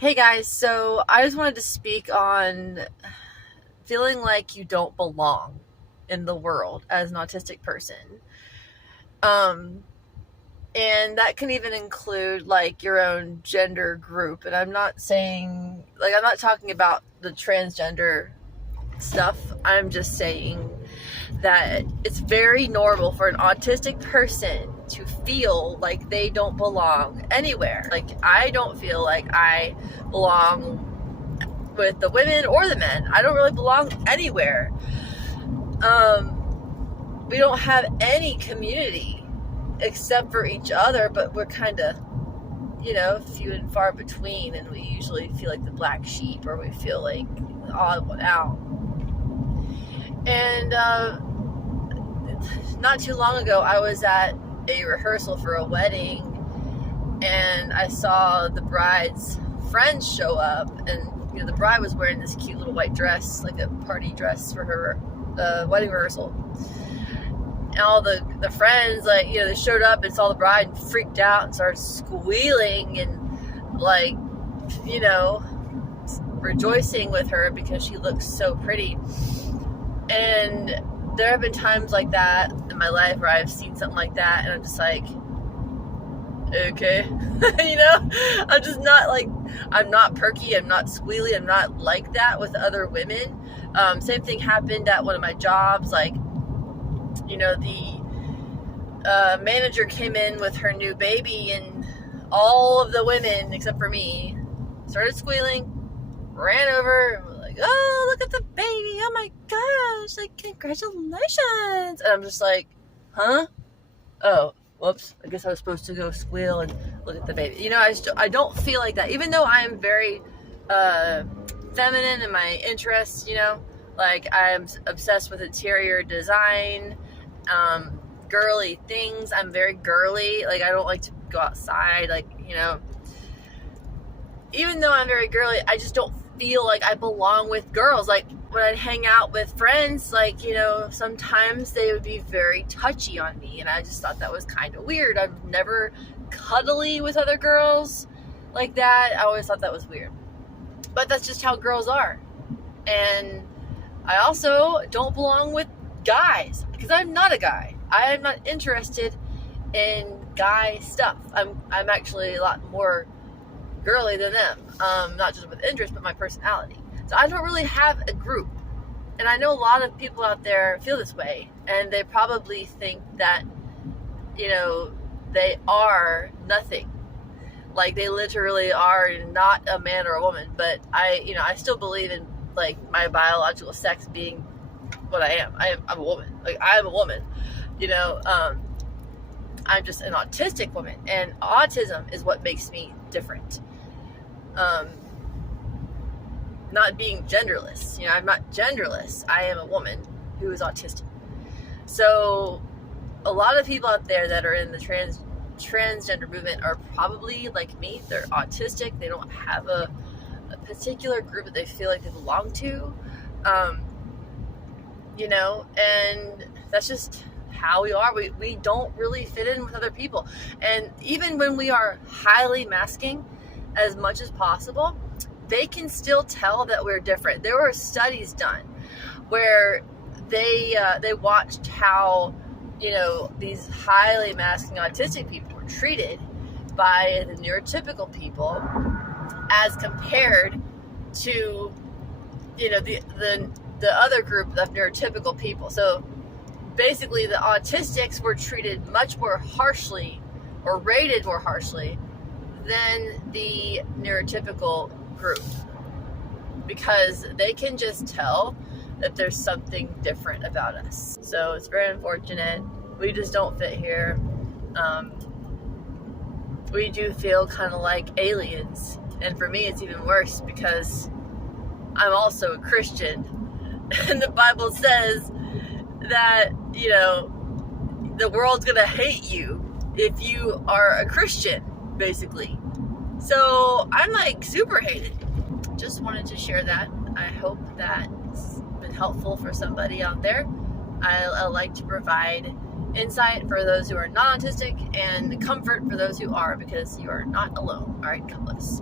Hey guys, so I just wanted to speak on feeling like you don't belong in the world as an autistic person. Um, and that can even include like your own gender group. And I'm not saying, like, I'm not talking about the transgender stuff. I'm just saying that it's very normal for an autistic person to feel like they don't belong anywhere. Like, I don't feel like I belong with the women or the men. I don't really belong anywhere. We don't have any community except for each other, but we're kind of, few and far between, and we usually feel like the black sheep, or we feel like the odd one out. And not too long ago, I was at a rehearsal for a wedding, and I saw the bride's friends show up, and the bride was wearing this cute little white dress, like a party dress for her wedding rehearsal. And all the friends, they showed up and saw the bride and freaked out and started squealing and, rejoicing with her because she looks so pretty. And there have been times like that in my life where I've seen something like that, and I'm just like, okay. I'm just not I'm not perky, I'm not squealy, I'm not like that with other women. Same thing happened at one of my jobs. The manager came in with her new baby, and all of the women except for me started squealing, ran over, and were like, oh, look at the baby, oh my gosh, congratulations. And I'm just like, huh? Oh, whoops, I guess I was supposed to go squeal and look at the baby. I don't feel like that, even though I am very feminine in my interests. I'm obsessed with interior design, girly things. I'm very girly. I don't like to go outside, even though I'm very girly, I just don't feel like I belong with girls. When I'd hang out with friends, sometimes they would be very touchy on me, and I just thought that was kind of weird. I'm never cuddly with other girls like that. I always thought that was weird. But that's just how girls are. And I also don't belong with guys because I'm not a guy. I am not interested in guy stuff. I'm actually a lot more girly than them. Not just with interest, but my personality. So I don't really have a group. And I know a lot of people out there feel this way, and they probably think that, they are nothing. They literally are not a man or a woman. But I still believe in my biological sex being what I am. I'm a woman. I am a woman. I'm just an autistic woman, and autism is what makes me different. Not being genderless. I'm not genderless. I am a woman who is autistic. So a lot of people out there that are in the transgender movement are probably like me. They're autistic. They don't have a particular group that they feel like they belong to. And that's just how we are. We don't really fit in with other people. And even when we are highly masking as much as possible, they can still tell that we're different. There were studies done where they watched how, these highly masking autistic people were treated by the neurotypical people as compared to, the other group of neurotypical people. So basically the autistics were treated much more harshly, or rated more harshly, than the neurotypical group, because they can just tell that there's something different about us. So it's very unfortunate. We just don't fit here. We do feel kind of like aliens, and for me it's even worse because I'm also a Christian, and the Bible says that the world's gonna hate you if you are a Christian, basically. So I'm super hated. Just wanted to share that. I hope that's been helpful for somebody out there. I like to provide insight for those who are not autistic and comfort for those who are, because you are not alone. All right, God bless.